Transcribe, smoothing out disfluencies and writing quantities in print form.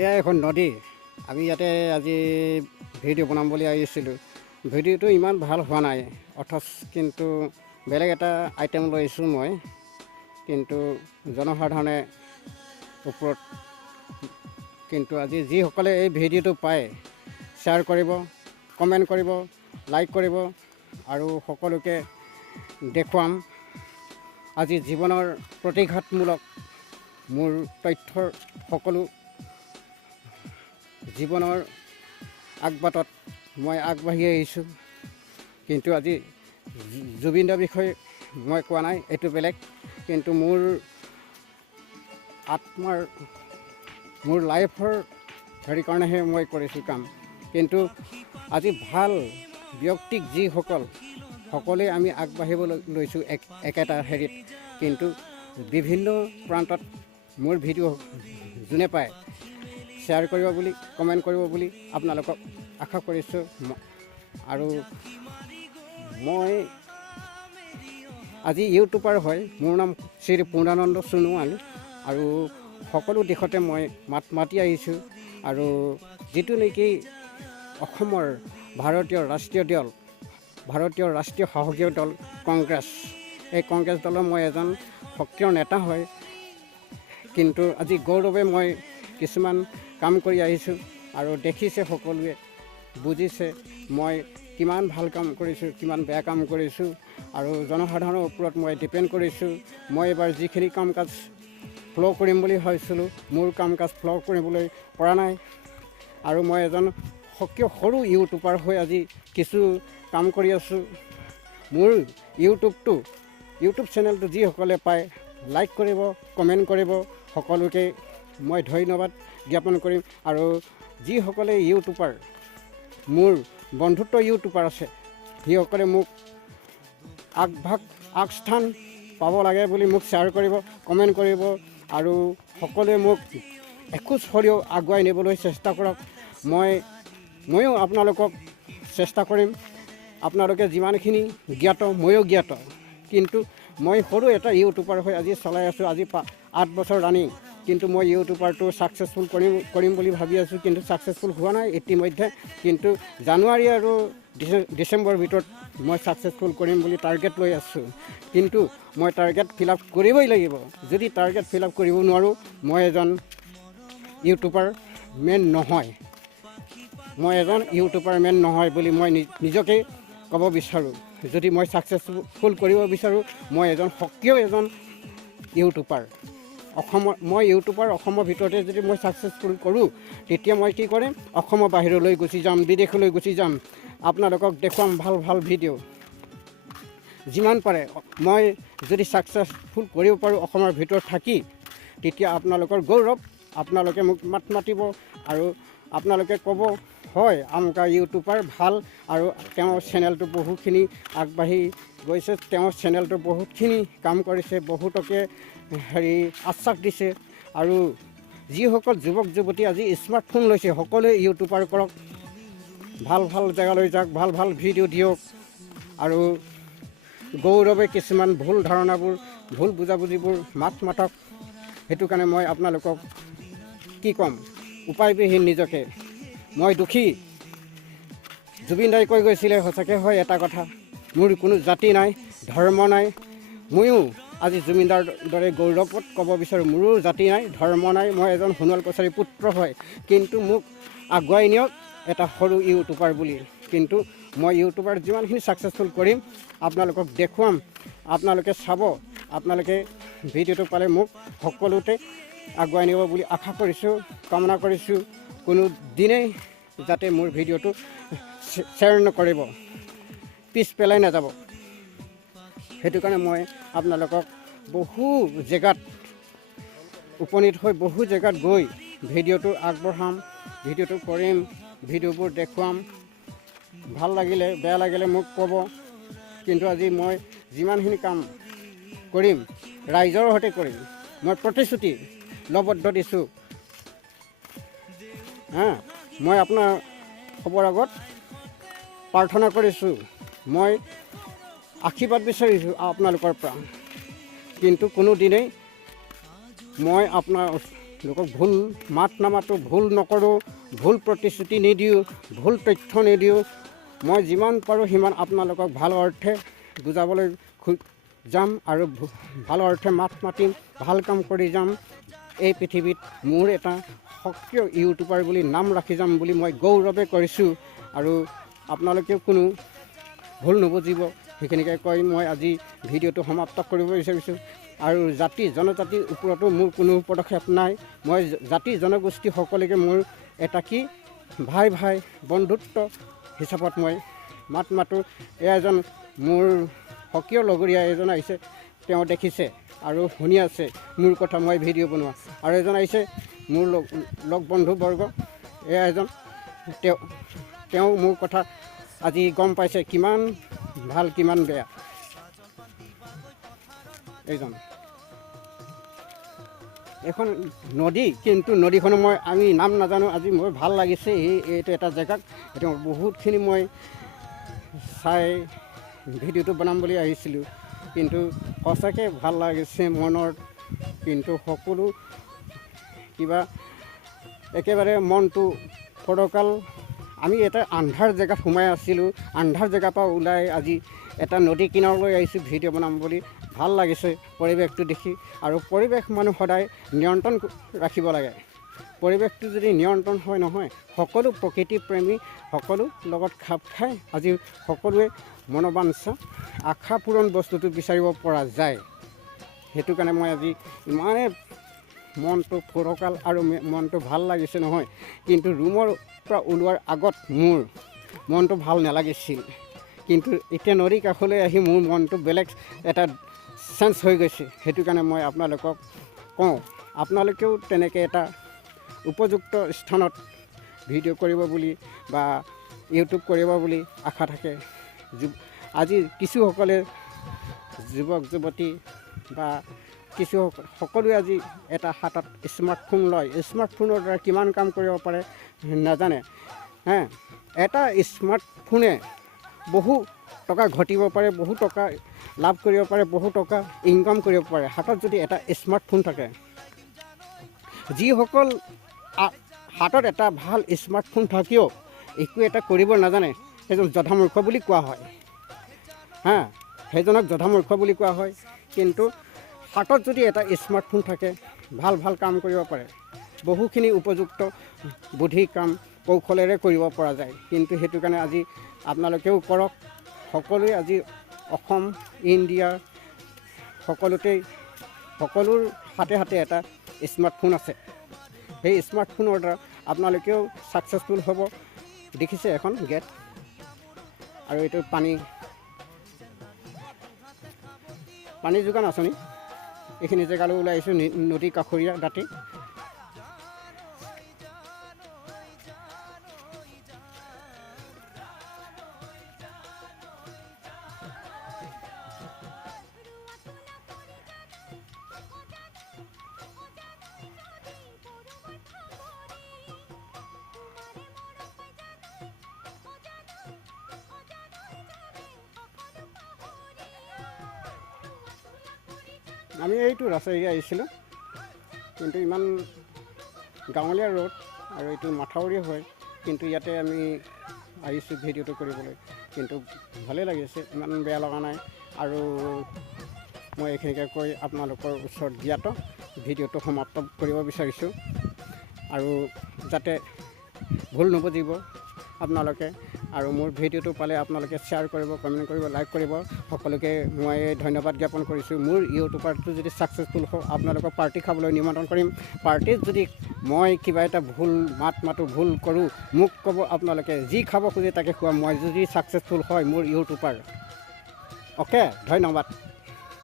এয়া এখন নদী। আমি ইয়াতে আজি ভিডিঅ' বনাম বুলি আহিছিলোঁ। ভিডিঅ'টো ইমান ভাল হোৱা নাই, অথচ কিন্তু বেলেগ এটা আইটেম লৈছোঁ মই। কিন্তু জনসাধাৰণে ওপৰত কিন্তু আজি যিসকলে এই ভিডিঅ'টো পায় শ্বেয়াৰ কৰিব, কমেণ্ট কৰিব, লাইক কৰিব আৰু সকলোকে দেখুৱাম আজি জীৱনৰ প্ৰতিঘাতমূলক মোৰ তথ্যৰ সকলো জীৱনৰ আগবাটত মই আগবাঢ়ি আহিছোঁ। কিন্তু আজি জুবিন দাৰ বিষয়ে মই কোৱা নাই, এইটো বেলেগ। কিন্তু মোৰ আত্মাৰ মোৰ লাইফৰ হেৰি কাৰণেহে মই কৰিছোঁ কাম। কিন্তু আজি ভাল ব্যক্তিক যিসকল সকলোৱে আমি আগবাঢ়িব লৈছোঁ একেটা হেৰিত, কিন্তু বিভিন্ন প্ৰান্তত মোৰ ভিডিঅ' যোনে পায় শ্বেয়াৰ কৰিব বুলি, কমেণ্ট কৰিব বুলি আপোনালোকক আশা কৰিছোঁ। আৰু মই আজি ইউটিউবাৰ হয়, মোৰ নাম শ্ৰী পূৰ্ণানন্দ সোণোৱাল আৰু সকলো দিশতে মই মাত মাতি আহিছোঁ। আৰু যিটো নেকি অসমৰ ভাৰতীয় ৰাষ্ট্ৰীয় সহযোগী দল কংগ্ৰেছ, এই কংগ্ৰেছ দলৰ মই এজন সক্ৰিয় নেতা হয়। কিন্তু আজি গৌৰৱে মই কিছুমান কাম কৰি আহিছোঁ আৰু দেখিছে, সকলোৱে বুজিছে মই কিমান ভাল কাম কৰিছোঁ, কিমান বেয়া কাম কৰিছোঁ। আৰু জনসাধাৰণৰ ওপৰত মই ডিপেণ্ড কৰিছোঁ। মই এবাৰ যিখিনি কাম কাজ ফ্ল' কৰিম বুলি ভাবিছিলোঁ, মোৰ কাম কাজ ফ্ল' কৰিবলৈ পৰা নাই। আৰু মই এজন সক্ৰিয় সৰু ইউটিউবাৰ হৈ আজি কিছু কাম কৰি আছোঁ। মোৰ ইউটিউব চেনেলটো যিসকলে পায় লাইক কৰিব, কমেণ্ট কৰিব, সকলোকে মই ধন্যবাদ জ্ঞাপন কৰিম। আৰু যিসকলে ইউটিউবাৰ, মোৰ বন্ধুত্ব ইউটিউবাৰ আছে, যিসকলে মোক আগস্থান পাব লাগে বুলি মোক শ্বেয়াৰ কৰিব, কমেণ্ট কৰিব আৰু সকলোৱে মোক এখোজ হ'লেও আগুৱাই নিবলৈ চেষ্টা কৰক। ময়ো আপোনালোকক চেষ্টা কৰিম। আপোনালোকে যিমানখিনি জ্ঞাত, ময়ো জ্ঞাত। কিন্তু মই সৰু এটা ইউটিউবাৰ হৈ আজি চলাই আছোঁ, আজি 8 বছৰ ৰানিং। কিন্তু মই ইউটিউবাৰটো ছাকচেছফুল কৰিম বুলি ভাবি আছোঁ, কিন্তু ছাকচেছফুল হোৱা নাই ইতিমধ্যে। কিন্তু জানুৱাৰী আৰু ডিচেম্বৰৰ ভিতৰত মই ছাকচেছফুল কৰিম বুলি টাৰ্গেট লৈ আছোঁ। কিন্তু মই টাৰ্গেট ফিল আপ কৰিবই লাগিব। যদি টাৰ্গেট ফিল আপ কৰিব নোৱাৰোঁ, মই এজন ইউটিউবাৰ মেন নহয়। মই এজন ইউটিউবাৰ মেন নহয় বুলি মই নিজকে ক'ব বিচাৰোঁ। যদি মই ছাকচেছফুল কৰিব বিচাৰোঁ, মই এজন সক্ৰিয় ইউটিউবাৰ। অসমৰ ভিতৰতে যদি মই ছাকচেছফুল কৰোঁ, তেতিয়া মই কি কৰিম, অসমৰ বাহিৰলৈ গুচি যাম, বিদেশলৈ গুচি যাম, আপোনালোকক দেখুৱাম ভাল ভাল ভিডিঅ'। যিমান পাৰে মই যদি ছাকচেছফুল কৰিব পাৰোঁ অসমৰ ভিতৰত থাকি, তেতিয়া আপোনালোকৰ গৌৰৱ। আপোনালোকে মোক মাত মাতিব আৰু আপোনালোকে ক'ব, হয় আমুকা ইউটিউবাৰ ভাল আৰু তেওঁৰ চেনেলটো বহুতখিনি আগবাঢ়ি গৈছে, তেওঁৰ চেনেলটো বহুতখিনি কাম কৰিছে, বহুতকে আশ্বাস দিছে। আৰু যিসকল যুৱক যুৱতী আজি স্মাৰ্টফোন লৈছে, সকলোৱে ইউটিউবাৰ কৰক, ভাল ভাল জেগালৈ যাওক, ভাল ভাল ভিডিঅ' দিয়ক। আৰু গৌৰৱে কিছুমান ভুল ধাৰণাবোৰ, ভুল বুজাবুজিবোৰ মাতক। সেইটো কাৰণে মই আপোনালোকক কি ক'ম, উপায়বিহীন নিজকে। মই দুখী। জুবিন দাই কৈ গৈছিলে, সঁচাকৈ হয় এটা কথা, মোৰ কোনো জাতি নাই, ধৰ্ম নাই। ময়ো আজি জুবিন দাৰ দৰে গৌৰৱত ক'ব বিচাৰোঁ, মোৰো জাতি নাই, ধৰ্ম নাই, মই এজন সোণোৱাল কছাৰীৰ পুত্ৰ হয়। কিন্তু মোক আগুৱাই নিয়ক এটা সৰু ইউটিউবাৰ বুলি। কিন্তু মই ইউটিউবাৰ যিমানখিনি ছাকচেছফুল কৰিম, আপোনালোকক দেখুৱাম, আপোনালোকে চাব। আপোনালোকে ভিডিঅ'টো পালে মোক সকলোতে আগুৱাই নিব বুলি আশা কৰিছোঁ, কামনা কৰিছোঁ। কোনো দিনেই যাতে মোৰ ভিডিঅ'টো শ্বেয়াৰ নকৰিব, পিছ পেলাই নাযাব। সেইটো কাৰণে মই আপোনালোকক বহু জেগাত উপনীত হৈ, বহু জেগাত গৈ ভিডিঅ'টো আগবঢ়াম, ভিডিঅ'টো কৰিম, ভিডিঅ'বোৰ দেখুৱাম। ভাল লাগিলে, বেয়া লাগিলে মোক ক'ব। কিন্তু আজি মই যিমানখিনি কাম কৰিম, ৰাইজৰ সৈতে কৰিম। মই প্ৰতিশ্ৰুতি লবদ্ধ দিছোঁ। মই আপোনাৰ খবৰ আগত প্ৰাৰ্থনা কৰিছোঁ, মই আশীৰ্বাদ বিচাৰিছোঁ আপোনালোকৰ পৰা। কিন্তু কোনো দিনেই মই আপোনালোকক ভুল মাত নামাতো, ভুল নকৰোঁ, ভুল প্ৰতিশ্ৰুতি নিদিওঁ, ভুল তথ্য নিদিওঁ। মই যিমান পাৰোঁ সিমান আপোনালোকক ভাল অৰ্থে বুজাবলৈ যাম আৰু ভাল অৰ্থে মাত মাতিম, ভাল কাম কৰি যাম। এই পৃথিৱীত মোৰ এটা সক্ৰিয় ইউটিউবাৰ বুলি নাম ৰাখি যাম বুলি মই গৌৰৱে কৰিছোঁ। আৰু আপোনালোকেও কোনো ভুল নুবুজিব, সেইখিনিকে কৈ মই আজি ভিডিঅ'টো সমাপ্ত কৰিব বিচাৰিছোঁ। আৰু জাতি জনজাতিৰ ওপৰতো মোৰ কোনো পদক্ষেপ নাই। মই জাতি জনগোষ্ঠী সকলোকে মোৰ এটা কি ভাই ভাই বন্ধুত্ব হিচাপত মই মাত মাতোঁ। এজন মোৰ সক্ৰিয় লগৰীয়া এজন আহিছে, তেওঁ দেখিছে আৰু শুনি আছে মোৰ কথা মই ভিডিঅ' বনোৱা। আৰু এজন আহিছে মোৰ লগ বন্ধুবৰ্গ, এজন তেওঁ মোৰ কথা আজি গম পাইছে কিমান ভাল কিমান বেয়া। এইজন এখন নদী, কিন্তু নদীখনো আমি নাম নাজানো। আজি মোৰ ভাল লাগিছে এইটো এটা জেগাত, এইটো বহুতখিনি মই চাই ভিডিঅ'টো বনাম বুলি আহিছিলোঁ, কিন্তু সঁচাকৈ ভাল লাগিছে মনত। কিন্তু সকলো কিবা একেবাৰে মনটো ফৰকাল। আমি এটা আন্ধাৰ জেগাত সোমাই আছিলোঁ, আন্ধাৰ জেগাৰ পৰা ওলাই আজি এটা নদী কিনাৰলৈ আহিছোঁ ভিডিঅ' বনাম বুলি। ভাল লাগিছে পৰিৱেশটো দেখি। আৰু পৰিৱেশ মানুহ সদায় নিয়ন্ত্ৰণ ৰাখিব লাগে। পৰিৱেশটো যদি নিয়ন্ত্ৰণ হয় নহয়, সকলো প্ৰকৃতি প্ৰেমী সকলো লগত খাপ খাই আজি সকলোৱে মনোবাঞ্ছা আশা পূৰণ বস্তুটো বিচাৰিব পৰা যায়। সেইটো কাৰণে মই আজি ইমানে মনটো ফৰকাল আৰু মনটো ভাল লাগিছে নহয়। কিন্তু ৰুমৰ পৰা ওলোৱাৰ আগত মোৰ মনটো ভাল নালাগিছিল, কিন্তু এতিয়া নদীৰ কাষলৈ আহি মোৰ মনটো বেলেগ এটা চেঞ্জ হৈ গৈছে। সেইটো কাৰণে মই আপোনালোকক কওঁ, আপোনালোকেও তেনেকৈ এটা উপযুক্ত স্থানত ভিডিঅ' কৰিব বুলি বা ইউটিউব কৰিব বুলি আশা থাকে। আজি কিছুসকলে যুৱক যুৱতী বা সকলোৱে আজি এটা হাতত স্মাৰ্টফোন লয়। স্মাৰ্টফোনৰ দ্বাৰা কিমান কাম কৰিব পাৰে নাজানে। এটা স্মাৰ্টফোনে বহু টকা ঘটিব পাৰে, বহু টকা লাভ কৰিব পাৰে, বহু টকা ইনকাম কৰিব পাৰে হাতত যদি এটা স্মাৰ্টফোন থাকে। যিসকল হাতত এটা ভাল স্মাৰ্টফোন থাকিও একো এটা কৰিব নাজানে, সেইজন জধামূৰ্খ বুলি কোৱা হয়। সেইজনক জধামূৰ্খ বুলি কোৱা হয়। কিন্তু হাতত যদি এটা স্মাৰ্টফোন থাকে, ভাল ভাল কাম কৰিব পাৰে, বহুখিনি উপযুক্ত বুদ্ধি কাম কৌশলেৰে কৰিব পৰা যায়। কিন্তু সেইটো কাৰণে আজি আপোনালোকেও কৰক। সকলোৱে আজি অসম ইণ্ডিয়া সকলোতেই সকলোৰ হাতে হাতে এটা স্মাৰ্টফোন আছে। সেই স্মাৰ্টফোনৰ দ্বাৰা আপোনালোকেও ছাকচেছফুল হ'ব। দেখিছে এখন গেট, আৰু এইটো পানী যোগান আঁচনি। এইখিনি জেগালৈ ওলাই আহিছোঁ, নদী কাষৰীয়া দাঁতি। আমি এইটো ৰাস্তাৰে আহিছিলোঁ, কিন্তু ইমান গাঁৱলীয়া ৰোড আৰু এইটো মাথাউৰি হয়। কিন্তু ইয়াতে আমি আহিছোঁ ভিডিঅ'টো কৰিবলৈ, কিন্তু ভালেই লাগিছে, ইমান বেয়া লগা নাই। আৰু মই এইখিনিকে কৈ আপোনালোকৰ ওচৰত জ্ঞাত ভিডিঅ'টো সমাপ্ত কৰিব বিচাৰিছোঁ। আৰু যাতে ভুল নুবুজিব আপোনালোকে, আৰু মোৰ ভিডিঅ'টো পালে আপোনালোকে শ্বেয়াৰ কৰিব, কমেণ্ট কৰিব, লাইক কৰিব। সকলোকে মই ধন্যবাদ জ্ঞাপন কৰিছোঁ। মোৰ ইউটিউবাৰটো যদি ছাকচেছফুল হয়, আপোনালোকক পাৰ্টি খাবলৈ নিমন্ত্ৰণ কৰিম। পাৰ্টিত যদি মই কিবা এটা ভুল মাতো, ভুল কৰোঁ, মোক ক'ব আপোনালোকে। যি খাব খোজে তাকে খোৱাম মই যদি ছাকচেছফুল হয় মোৰ ইউটিউবাৰ। অ'কে, ধন্যবাদ।